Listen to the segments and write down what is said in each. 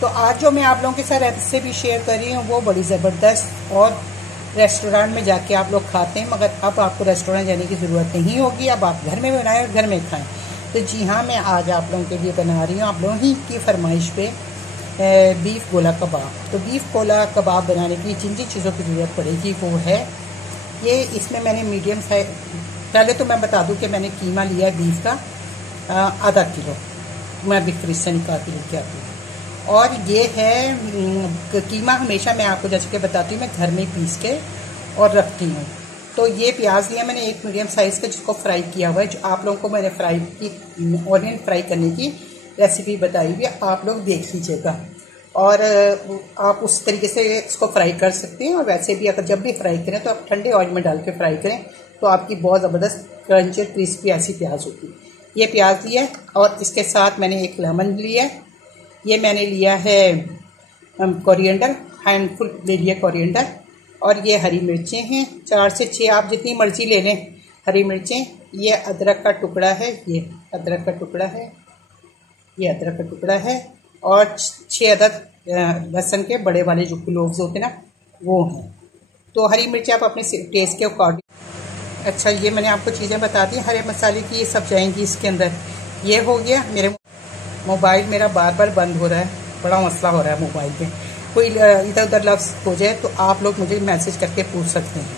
तो आज जो मैं आप लोगों के साथ रेसिपी शेयर कर रही हूँ वो बड़ी ज़बरदस्त और रेस्टोरेंट में जाके आप लोग खाते हैं, मगर अब आपको रेस्टोरेंट जाने की ज़रूरत नहीं होगी। अब आप घर में बनाएं और घर में खाएं। तो जी हाँ, मैं आज आप लोगों के लिए बना रही हूँ आप लोगों ही की फरमाइश पे बीफ गोला कबाब। तो बीफ गोला कबाब बनाने की जिन जिन चीज़ों की ज़रूरत पड़ेगी वो है ये। इसमें मैंने मीडियम साइज, पहले तो मैं बता दूं कि मैंने कीमा लिया है बीफ का आधा किलो, मैं बिग फ्रिज से निकाल के लेके आती हूँ। और ये है कीमा, हमेशा मैं आपको जैसे कि बताती हूँ मैं घर में पीस के और रखती हूँ। तो ये प्याज लिया मैंने एक मीडियम साइज़ का, जिसको फ्राई किया हुआ है। जो आप लोगों को मैंने फ्राई की ऑनियन फ्राई करने की रेसिपी बताई हुई है, आप लोग देख लीजिएगा। और आप उस तरीके से इसको फ्राई कर सकते हैं। और वैसे भी अगर जब भी फ्राई करें तो आप ठंडे ऑयल में डाल के फ्राई करें तो आपकी बहुत ज़बरदस्त क्रंची और क्रिस्पी ऐसी प्याज होती है। ये प्याज लिया है और इसके साथ मैंने एक लेमन लिया है। ये मैंने लिया है कोरिएंडर, हैंडफुल ले लिया कोरिएंडर। और ये हरी मिर्चें हैं 4 से 6, आप जितनी मर्जी ले लें हरी मिर्चें। ये अदरक का टुकड़ा है, ये अदरक का टुकड़ा है, ये अदरक का टुकड़ा है। और 6 अदद लहसुन के बड़े वाले जो क्लोव्स होते हैं ना वो हैं। तो हरी मिर्ची आप अपने टेस्ट के अकॉर्डिंग। अच्छा, ये मैंने आपको चीज़ें बता दी। हरे मसाले की ये सब जाएंगी इसके अंदर। ये हो गया। मेरे मोबाइल मेरा बार बार बंद हो रहा है, बड़ा मसला हो रहा है मोबाइल पे। कोई इधर उधर लफ्ज़ हो जाए तो आप लोग मुझे मैसेज करके पूछ सकते हैं।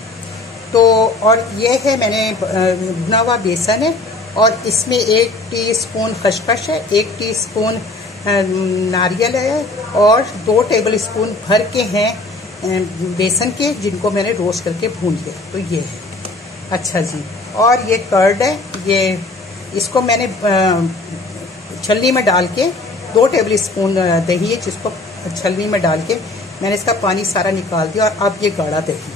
तो और ये है मैंने भुना हुआ बेसन है और इसमें 1 टीस्पून खसखस है, 1 टीस्पून नारियल है और 2 टेबल स्पून भर के हैं बेसन के, जिनको मैंने रोस्ट करके भून लिया। तो ये है। अच्छा जी, और ये कर्ड है, ये इसको मैंने छलनी में डाल के 2 टेबल स्पून दही है, जिसको छलनी में डाल के मैंने इसका पानी सारा निकाल दिया। और अब ये गाढ़ा दही,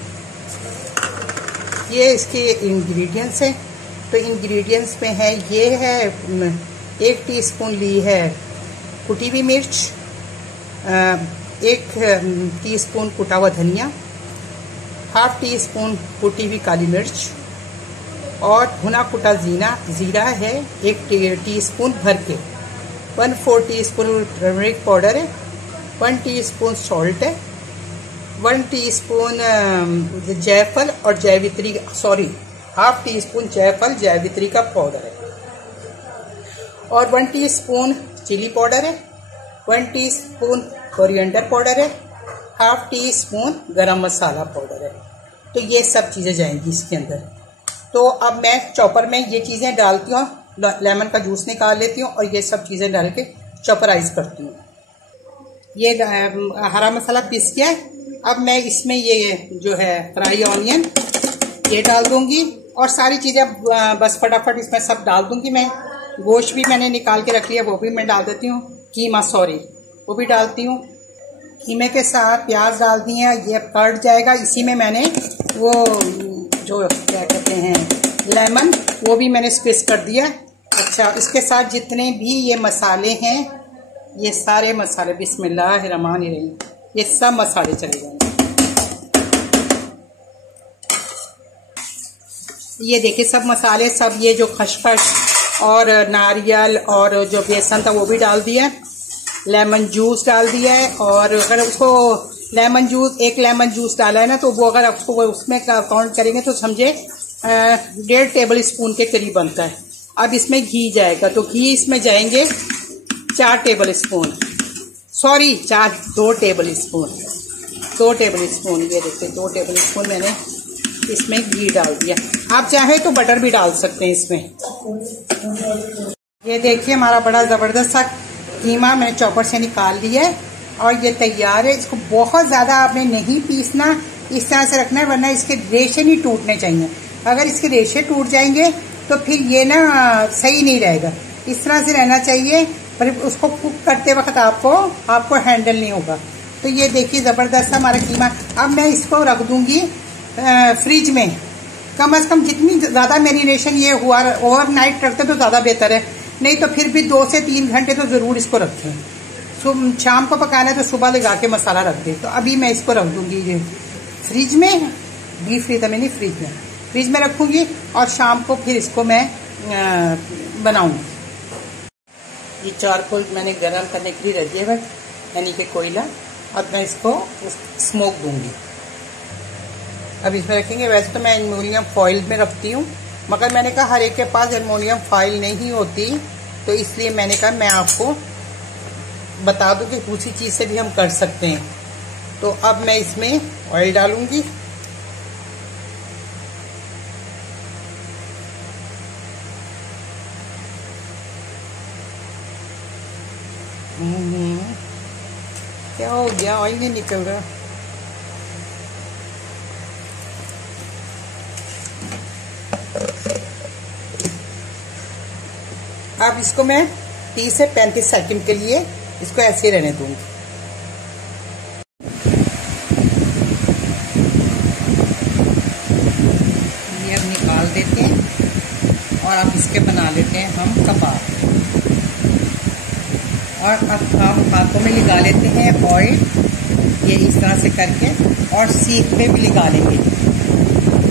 ये इसके इंग्रेडिएंट्स हैं। तो इंग्रेडिएंट्स में है, ये है 1 टीस्पून ली है कुटी हुई मिर्च, 1 टीस्पून कुटा हुआ धनिया, ½ टीस्पून कुटी हुई काली मिर्च और भुना कुटा जीरा है 1 टीस्पून भर के, 1/4 टीस्पून टर्मरिक पाउडर है, 1 टीस्पून सॉल्ट है, 1 टीस्पून जायफल और जैवित्री, सॉरी ½ टीस्पून जायफल जैवित्री का पाउडर है और 1 टीस्पून चिली पाउडर है, 1 टीस्पून कोरिएंडर पाउडर है, ½ टीस्पून गरम मसाला पाउडर है। तो ये सब चीज़ें जाएंगी इसके अंदर। तो अब मैं चॉपर में ये चीज़ें डालती हूँ, लेमन का जूस निकाल लेती हूँ और ये सब चीज़ें डाल के चॉपराइज करती हूँ। ये हरा मसाला पीस गया। अब मैं इसमें ये जो है फ्राई ऑनियन ये डाल दूँगी और सारी चीज़ें बस फटाफट इसमें सब डाल दूँगी मैं। गोश्त भी मैंने निकाल के रख लिया, वो भी मैं डाल देती हूँ। कीमा, सॉरी, वो भी डालती हूँ। कीमे के साथ प्याज डाल दी है, ये कट जाएगा। इसी में मैंने वो जो क्या कहते हैं लेमन, वो भी मैंने स्क्विज कर दिया। अच्छा, इसके साथ जितने भी ये मसाले हैं, ये सारे मसाले बिस्मिल्लाहिर्रहमानिर्रहीम, ये सब मसाले चले जाएंगे। ये देखिए सब मसाले, सब ये जो खसखस और नारियल और जो बेसन था वो भी डाल दिया, लेमन जूस डाल दिया है। और अगर उसको लेमन जूस, 1 लेमन जूस डाला है ना, तो वो अगर आपको उसमें काउंट करेंगे तो समझे 1.5 टेबल स्पून के करीब बनता है। अब इसमें घी जाएगा, तो घी इसमें जाएंगे 4 table spoon, sorry 2 table spoon, 2 table spoon. ये देखिए 2 टेबल स्पून मैंने इसमें घी डाल दिया। आप चाहे तो बटर भी डाल सकते हैं इसमें। ये देखिए हमारा बड़ा ज़बरदस्त सा कीमा मैंने चॉपर से निकाल लिया है और ये तैयार है। इसको बहुत ज़्यादा आपने नहीं पीसना, इस तरह से रखना है, वरना इसके रेशे नहीं टूटने चाहिए। अगर इसके रेशे टूट जाएंगे तो फिर ये ना सही नहीं रहेगा। इस तरह से रहना चाहिए, पर उसको कुक करते वक्त आपको हैंडल नहीं होगा। तो ये देखिए ज़बरदस्त हमारा कीमा। अब मैं इसको रख दूंगी फ्रिज में, कम से कम जितनी ज़्यादा मैरिनेशन ये हुआ, ओवरनाइट रखते तो ज़्यादा बेहतर है, नहीं तो फिर भी 2 से 3 घंटे तो ज़रूर इसको रखें। शाम को पकाना है तो सुबह लगा के मसाला रख दें। तो अभी मैं इसको रख दूंगी ये फ्रिज में, डीप फ्रीजर में नहीं, फ्रिज में रखूंगी और शाम को फिर इसको मैं बनाऊंगी। ये चारकोल मैंने गरम करने के लिए रख दिया है। यानी कि कोयला। अब मैं इसको स्मोक दूंगी। अब इसमें रखेंगे। वैसे तो मैं एल्युमिनियम फॉइल में रखती हूँ, मगर मैंने कहा हर एक के पास एल्युमिनियम फॉइल नहीं होती, तो इसलिए मैंने कहा मैं आपको बता दूं कि दूसरी चीज़ से भी हम कर सकते हैं। तो अब मैं इसमें ऑयल डालूंगी। क्या हो गया, ऑयल नहीं निकल रहा। अब इसको मैं 30 से 35 सेकंड के लिए इसको ऐसे ही रहने दूंगी। ये अब निकाल देते हैं और अब इसके बना लेते हैं हम कबाब। और अब हम हाथों में लगा लेते हैं ऑयल, ये इस तरह से करके, और सीख पे भी लगा लेंगे।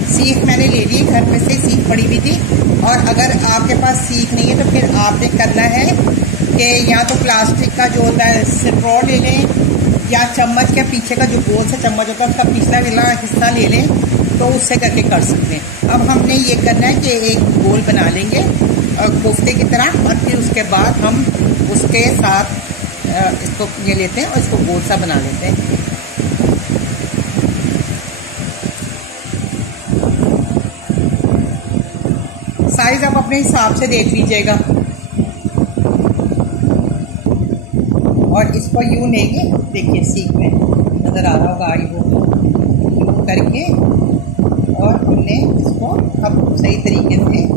सीख मैंने ले ली, घर में से सीख पड़ी हुई थी। और अगर आपके पास सीख नहीं है तो फिर आपने करना है कि या तो प्लास्टिक का जो होता है स्ट्रॉ ले लें, या चम्मच के पीछे का जो गोल सा चम्मच होता है उसका पिछला वाला हिस्सा ले लें, तो उससे करके कर सकते हैं। अब हमने ये करना है कि एक गोल बना लेंगे कोफ्ते की तरह, और फिर उसके बाद हम उसके साथ इसको ये लेते हैं और इसको गोल सा बना लेते हैं। साइज आप अपने हिसाब से देख लीजिएगा। और इसको यूं लेंगे, देखिए सीख में नजर आ रहा होगा यूं करके, और हमने इसको अब सही तरीके से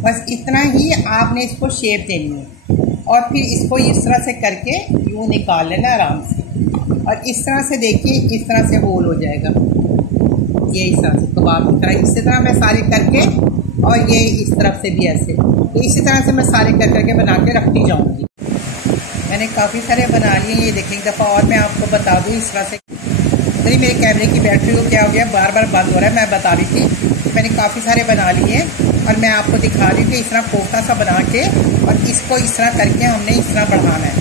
बस इतना ही आपने इसको शेप देनी है। और फिर इसको इस तरह से करके यूं निकाल लेना आराम से। और इस तरह से देखिए, इस तरह से होल हो जाएगा, ये इस तरह से कबाब की तरह। इसी तरह मैं सारे करके, और ये इस तरफ से भी ऐसे, तो इसी तरह से मैं सारे कर करके बना के रखती जाऊंगी। मैंने काफ़ी सारे बना लिए, ये देखिए एक दफ़ा और मैं आपको बता दूँ इस तरह से। चलिए मेरे कैमरे की बैटरी को क्या हो गया, बार बार बंद हो रहा है। मैं बता रही थी मैंने काफ़ी सारे बना लिए, और मैं आपको दिखा रही थी इस तरह कोफ्ता सा बना के, और इसको इस तरह करके हमने इस तरह बढ़ाना है।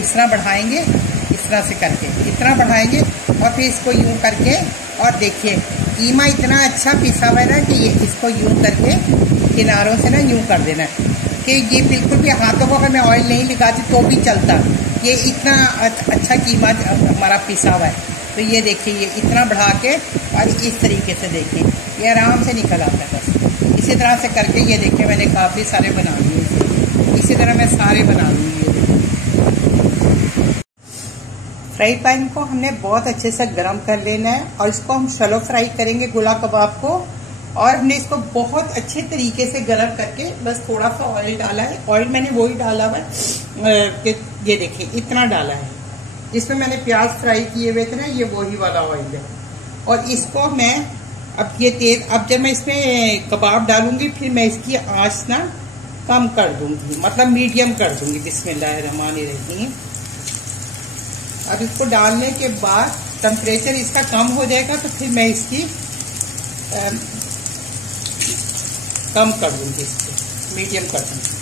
इस तरह बढ़ाएंगे, इस तरह से करके इस तरह बढ़ाएंगे, और फिर इसको यूं करके, और देखिए कीमा इतना अच्छा पिसा हुआ है ना कि ये इसको यूं करके किनारों से ना यूं कर देना है कि ये बिल्कुल भी हाथों को अगर मैं ऑयल नहीं लगाती तो भी चलता। ये इतना अच्छा कीमा हमारा पिसा हुआ है। तो ये देखिए, ये इतना बढ़ा के और इस तरीके से देखिए ये आराम से निकल आता है। बस इसी तरह से करके ये देखिए मैंने काफ़ी सारे बना लिए। इसी तरह मैं सारे बना लूँगी। फ्राई पैन को हमने बहुत अच्छे से गर्म कर लेना है, और इसको हम शैलो फ्राई करेंगे गोला कबाब को। और हमने इसको बहुत अच्छे तरीके से गर्म करके, बस थोड़ा सा ऑयल डाला है। ऑयल मैंने वही डाला हुआ है, ये देखिए इतना डाला है। जिसमें मैंने प्याज फ्राई किए हुए थे ना, ये वही वाला ऑयल है। और इसको मैं अब ये तेल, अब जब मैं इसमें कबाब डालूंगी फिर मैं इसकी आंच ना कम कर दूंगी, मतलब मीडियम कर दूंगी। बिस्मिल्लाहिर्रहमानिर्रहीम। अब इसको डालने के बाद टेम्परेचर इसका कम हो जाएगा, तो फिर मैं इसकी कम कर दूंगी, इसको मीडियम कर दूंगी।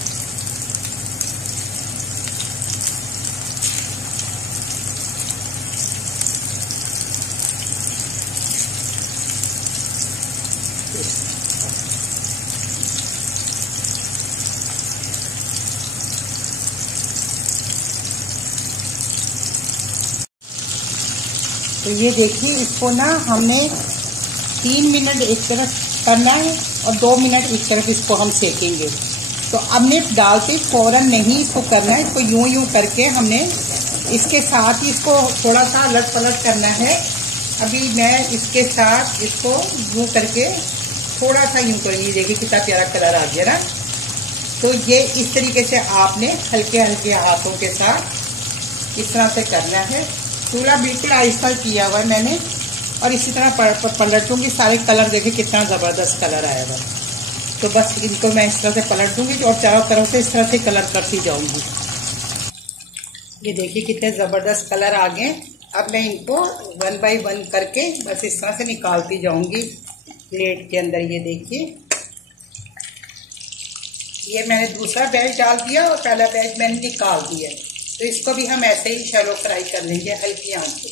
तो ये देखिए, इसको ना हमने 3 मिनट एक तरफ करना है और 2 मिनट एक तरफ इसको हम सेकेंगे। तो हमने डालते फौरन नहीं इसको करना है, इसको यूं यूं करके हमने इसके साथ ही इसको थोड़ा सा अलट पलट करना है। अभी मैं इसके साथ इसको यूं करके थोड़ा सा यूं करेंगे। देखिए कितना प्यारा कलर आ गया ना। तो ये इस तरीके से आपने हल्के हल्के हाथों के साथ इस तरह से करना है। चूल्हा बिल्कुल आहिस्ता किया हुआ है मैंने, और इसी तरह पलटूंगी। सारे कलर देखिए कितना ज़बरदस्त कलर आया हुआ। तो बस इनको मैं इस तरह से पलट दूंगी और चारों तरफ से इस तरह से कलर करती जाऊंगी। ये देखिए कितने ज़बरदस्त कलर आ गए। अब मैं इनको 1 बाय 1 करके बस इस तरह से निकालती जाऊंगी प्लेट के अंदर। ये देखिए ये मैंने दूसरा बैच डाल दिया और पहला बैच मैंने निकाल दिया। तो इसको भी हम ऐसे ही शैलो फ्राई कर लेंगे हल्की आंच पे।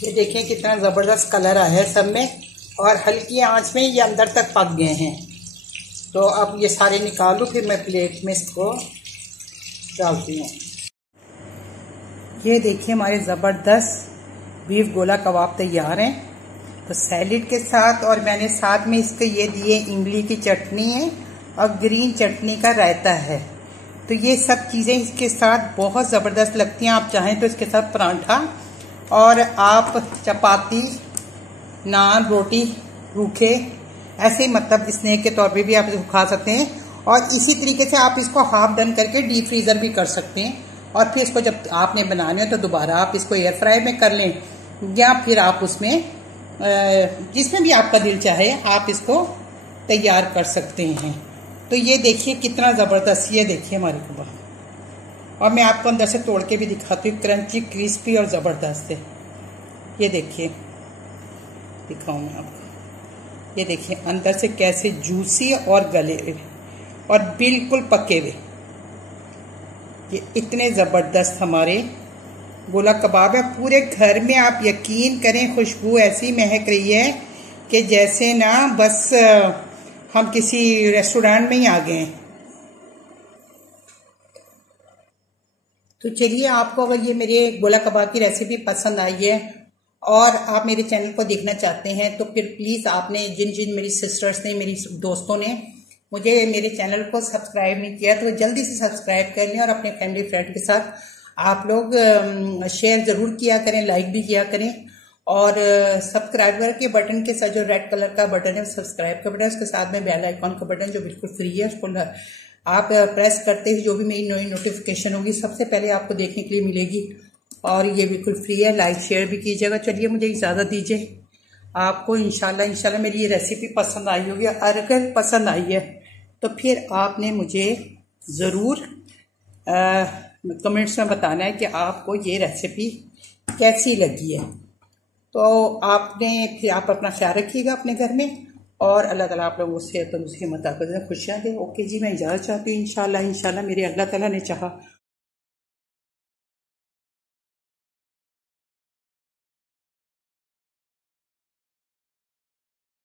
ये देखिए कितना ज़बरदस्त कलर आया है सब में, और हल्की आंच में ये अंदर तक पक गए हैं। तो अब ये सारे निकाल लूँ, फिर मैं प्लेट में इसको डालती हूँ। ये देखिए हमारे ज़बरदस्त बीफ गोला कबाब तैयार हैं। तो सैलेड के साथ, और मैंने साथ में इसके ये दिए इमली की चटनी है और ग्रीन चटनी का रायता है। तो ये सब चीज़ें इसके साथ बहुत ज़बरदस्त लगती हैं। आप चाहें तो इसके साथ परांठा, और आप चपाती, नान, रोटी, रूखे ऐसे ही मतलब स्नैक के तौर पे भी आप इसको खा सकते हैं। और इसी तरीके से आप इसको हाफ डन करके डीप फ्रीज़र भी कर सकते हैं। और फिर इसको जब आपने बनाने हो तो दोबारा आप इसको एयर फ्राई में कर लें, या फिर आप उसमें जिसमें भी आपका दिल चाहे आप इसको तैयार कर सकते हैं। तो ये देखिए कितना ज़बरदस्त, ये देखिए हमारे कबाब, और मैं आपको अंदर से तोड़ के भी दिखाती हूँ। क्रंची, क्रिस्पी और ज़बरदस्त है। ये देखिए, दिखाऊँ मैं आपको। ये देखिए अंदर से कैसे जूसी और गले हुए और बिल्कुल पके हुए। ये इतने ज़बरदस्त हमारे गोला कबाब है। पूरे घर में आप यकीन करें खुशबू ऐसी महक रही है कि जैसे ना बस हम किसी रेस्टोरेंट में ही आ गए हैं। तो चलिए, आपको अगर ये मेरे गोला कबाब की रेसिपी पसंद आई है और आप मेरे चैनल को देखना चाहते हैं, तो फिर प्लीज़ आपने जिन मेरी सिस्टर्स ने, मेरी दोस्तों ने मुझे मेरे चैनल को सब्सक्राइब नहीं किया, तो जल्दी से सब्सक्राइब कर लें और अपने फैमिली फ्रेंड के साथ आप लोग शेयर ज़रूर किया करें, लाइक भी किया करें। और सब्सक्राइबर के बटन के साथ जो रेड कलर का बटन है सब्सक्राइब का बटन, उसके साथ में बेल आइकॉन का बटन जो बिल्कुल फ्री है, उसको आप प्रेस करते ही जो भी मेरी नई नोटिफिकेशन होगी सबसे पहले आपको देखने के लिए मिलेगी। और ये बिल्कुल फ्री है, लाइक शेयर भी कीजिएगा। चलिए, मुझे इजाज़त दीजिए। आपको इंशाल्लाह मेरी ये रेसिपी पसंद आई होगी, और अगर पसंद आई है तो फिर आपने मुझे ज़रूर कमेंट्स में बताना है कि आपको ये रेसिपी कैसी लगी है। तो फिर आप अपना ख्याल रखिएगा अपने घर में, और अल्लाह ताला आप लोगों से तंदुरुस्ती मुताबिक खुशियाँ दे। ओके जी, मैं इजाज़त चाहती हूँ। इंशाल्लाह मेरे अल्लाह ताला ने चाहा